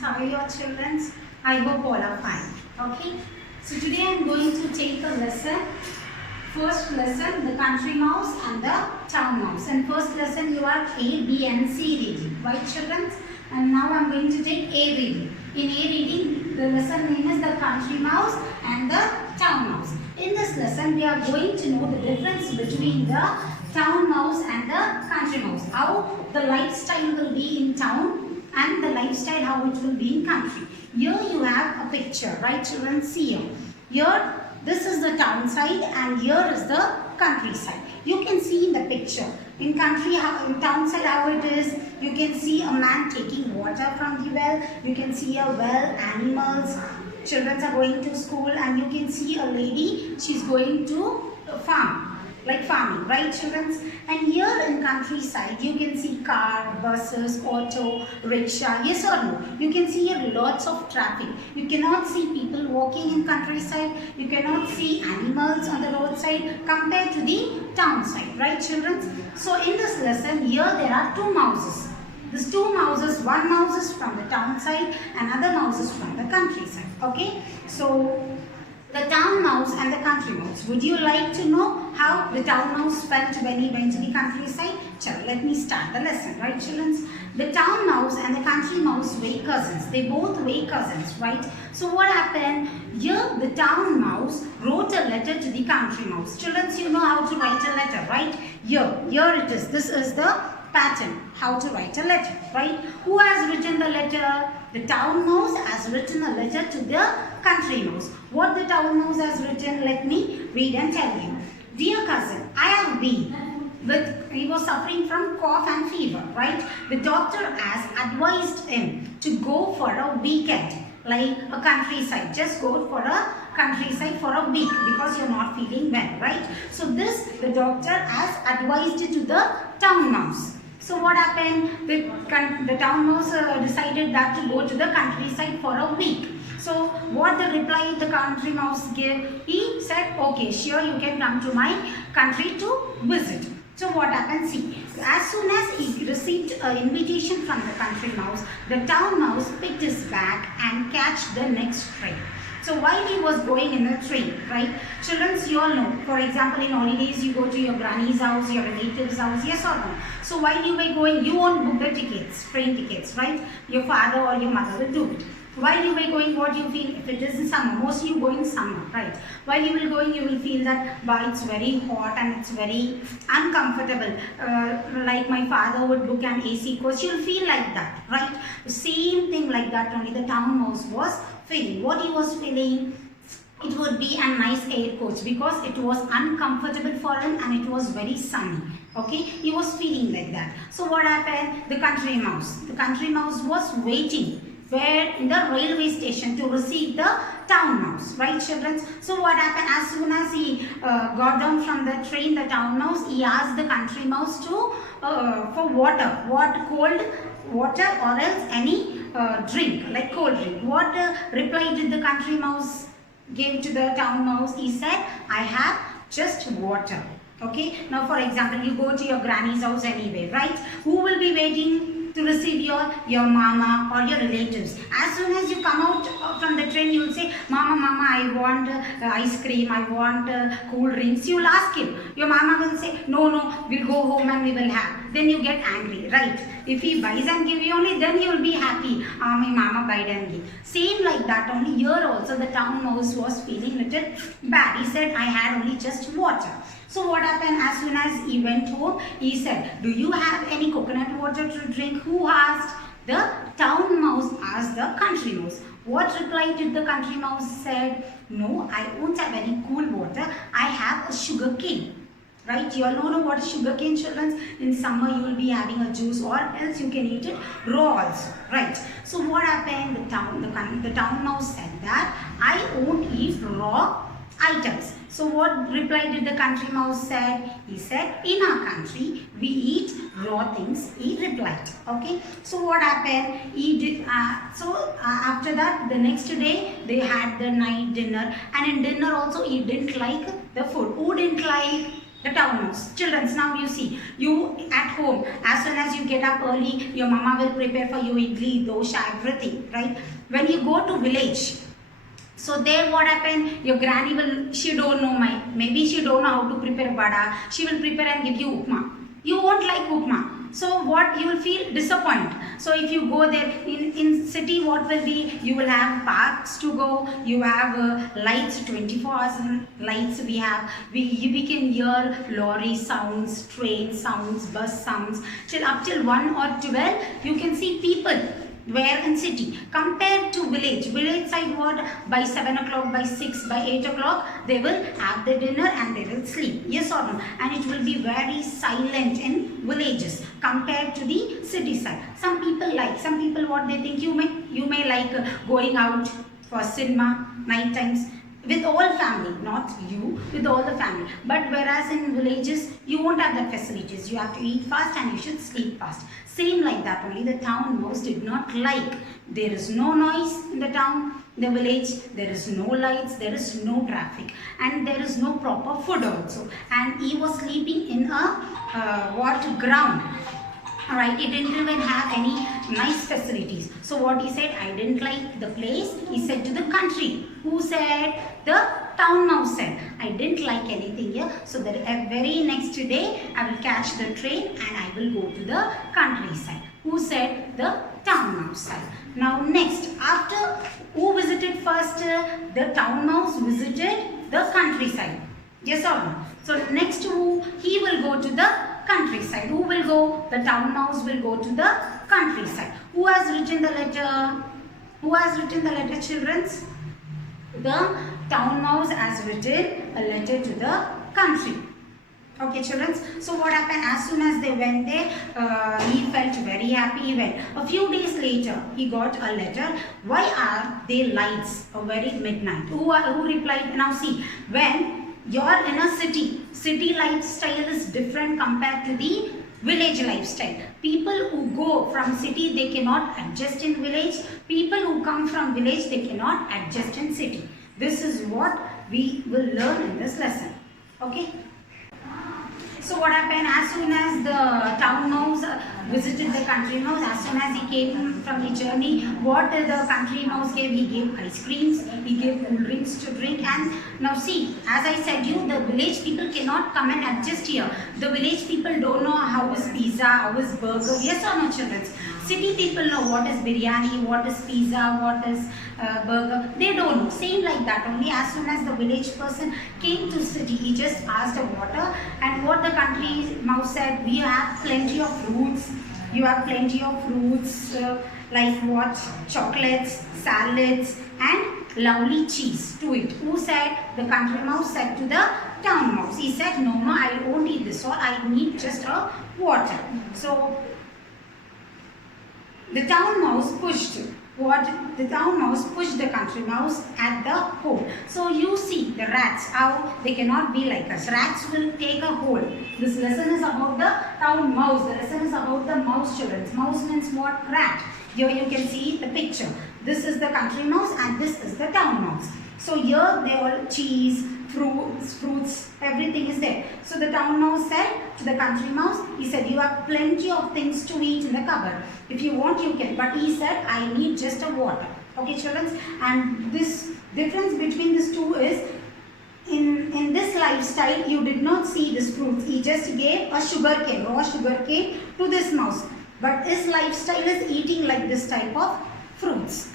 How are your children? I hope all are fine. Okay. So today I am going to take a lesson. First lesson, the country mouse and the town mouse. And first lesson you are A, B and C reading. Right children? And now I am going to take A reading. In A reading, the lesson name is the country mouse and the town mouse. In this lesson, we are going to know the difference between the town mouse and the country mouse. How the lifestyle will be in town and the lifestyle how it will be in country. Here you have a picture, right children? See here. Here this is the town side and here is the countryside. You can see in the picture. In country, in town side how it is. You can see a man taking water from the well. You can see a well, animals. Children are going to school and you can see a lady. She's going to farm. Like farming, right children? And here in countryside, you can see car, buses, auto, rickshaw, yes or no? You can see here lots of traffic. You cannot see people walking in countryside. You cannot see animals on the roadside compared to the town side, right children? So in this lesson, here there are two mouses. These two mouses, one mouse is from the town side and other mouse is from the countryside, okay? So the town mouse and the country mouse. Would you like to know how the town mouse felt when he went to the countryside? Chalo, let me start the lesson, right children? The town mouse and the country mouse were cousins. They both were cousins, right? So what happened? Here the town mouse wrote a letter to the country mouse. Children, you know how to write a letter, right? Here it is. This is the pattern, how to write a letter, right? Who has written the letter? The town mouse has written a letter to the country mouse. What the town mouse has written, let me read and tell you. Dear cousin, I have been he was suffering from cough and fever, right? The doctor has advised him to go for a weekend, like a countryside. Just go for a countryside for a week because you're not feeling well, right? So the doctor has advised it to the town mouse. So what happened? The town mouse decided that to go to the countryside for a week. So what the reply the country mouse gave? He said, okay, sure, you can come to my country to visit. So what happened? See, as soon as he received an invitation from the country mouse, the town mouse picked his bag and catch the next train. So while he was going in the train, right? Children, you all know, for example, in holidays, you go to your granny's house, your relative's house, yes or no? So while you were going, you won't book the tickets, train tickets, right? Your father or your mother will do it. While you were going, what you feel? If it is in summer, mostly you go in summer, right? While you will going, you will feel that it's very hot and it's very uncomfortable. Like my father would book an AC coach, you'll feel like that, right? The same thing like that only the town mouse was feeling. What he was feeling? It would be a nice air coach because it was uncomfortable for him and it was very sunny. Okay, he was feeling like that. So what happened? The country mouse was waiting where in the railway station to receive the town mouse, right children? So what happened? As soon as he got down from the train, the town mouse, he asked the country mouse to for water, cold water or else any drink, like cold drink. What reply did the country mouse give to the town mouse? He said, I have just water. Okay, now for example, you go to your granny's house anyway, right? Who will be waiting to receive your mama or your relatives? As soon as you come out from the train, you will say, Mama, I want ice cream, I want cool drinks. You will ask him. Your mama will say, no, we'll go home and we will have. Then you get angry, right? If he buys and give you only, then you will be happy. My mama buy and give. Same like that only. Here also the town mouse was feeling little bad. He said, I had only just water. So what happened? As soon as he went home, he said, do you have any coconut water to drink? Who asked? The town mouse asked the country mouse. What reply did the country mouse said? No, I won't have any cool water. I have a sugar cane. Right? You all know what is sugar cane, children? In summer you will be having a juice or else you can eat it raw also. Right? So what happened? The town mouse said that I won't eat raw items. So what reply did the country mouse said? He said, in our country we eat raw things. He replied. Okay. So what happened? He did. After that, the next day they had the night dinner, and in dinner also he didn't like the food. Who didn't like? The town mouse. Children, now you see, you at home, as soon as you get up early, your mama will prepare for you idli, dosha, everything, right? When you go to village, so there what happened, your granny will, she don't know, maybe she don't know how to prepare vada, she will prepare and give you upma. You won't like upma. So what, you will feel disappointed. So if you go there, in city what will be, you will have parks to go, you have lights, 24 hours lights we have, we can hear lorry sounds, train sounds, bus sounds, up till 1 or 12 you can see people. Where in city, compared to village side what, by 7 o'clock, by 6, by 8 o'clock, they will have the dinner and they will sleep, yes or no, and it will be very silent in villages compared to the city side. Some people what they think, you may like going out for cinema night times with all family, not you, with all the family, but whereas in villages you won't have the facilities, you have to eat fast and you should sleep fast. Same like that only, the town mouse did not like, there is no noise in the town, the village, there is no lights, there is no traffic, and there is no proper food also, and he was sleeping in a ground. Alright, he didn't even have any nice facilities. So what he said, I didn't like the place, he said to the country. Who said? The town mouse said, I didn't like anything here. So the very next day, I will catch the train and I will go to the countryside. Who said? The town mouse side. Now next, after who visited first? The town mouse visited the countryside. Yes or no? So next who? He will go to the countryside. Who will go? The town mouse will go to the countryside. Who has written the letter? Who has written the letter, children? The town mouse has written a letter to the country. Okay, children. So what happened? As soon as they went there, he felt very happy. He went. A few days later, he got a letter. Why are there lights very midnight? Who replied? Now see, when you're in a city lifestyle is different compared to the village lifestyle. People who go from city, they cannot adjust in village. People who come from village, they cannot adjust in city. This is what we will learn in this lesson. Okay. So what happened? As soon as the town mouse visited the country mouse, as soon as he came from the journey, what the country mouse gave? He gave ice creams, he gave cool drinks to drink. And now see, as I said you, the village people cannot come and adjust here. The village people don't know how is pizza, how is burger. Yes or no, children? City people know what is biryani, what is pizza, what is burger. They don't know. Same like that only. As soon as the village person came to city, he just asked a water, and what the country mouse said, we have plenty of fruits. You have plenty of fruits like what? Chocolates, salads, and lovely cheese to eat. Who said? The country mouse said to the town mouse. He said, no, I won't eat this, or I need just a water. So the town mouse pushed what? The town mouse pushed the country mouse at the hole. So you see the rats, how they cannot be like us. Rats will take a hole. This lesson is about the town mouse. The lesson is about the mouse, children. Mouse means what? Rat. Here you can see the picture. This is the country mouse and this is the town mouse. So here they all cheese, fruits, everything is there. So the town mouse said to the country mouse, he said, you have plenty of things to eat in the cupboard. If you want, you can. But he said, I need just a water. Okay, children? And this difference between these two is, in this lifestyle, you did not see this fruits. He just gave a sugar cane, raw sugar cane to this mouse. But his lifestyle is eating like this type of fruits.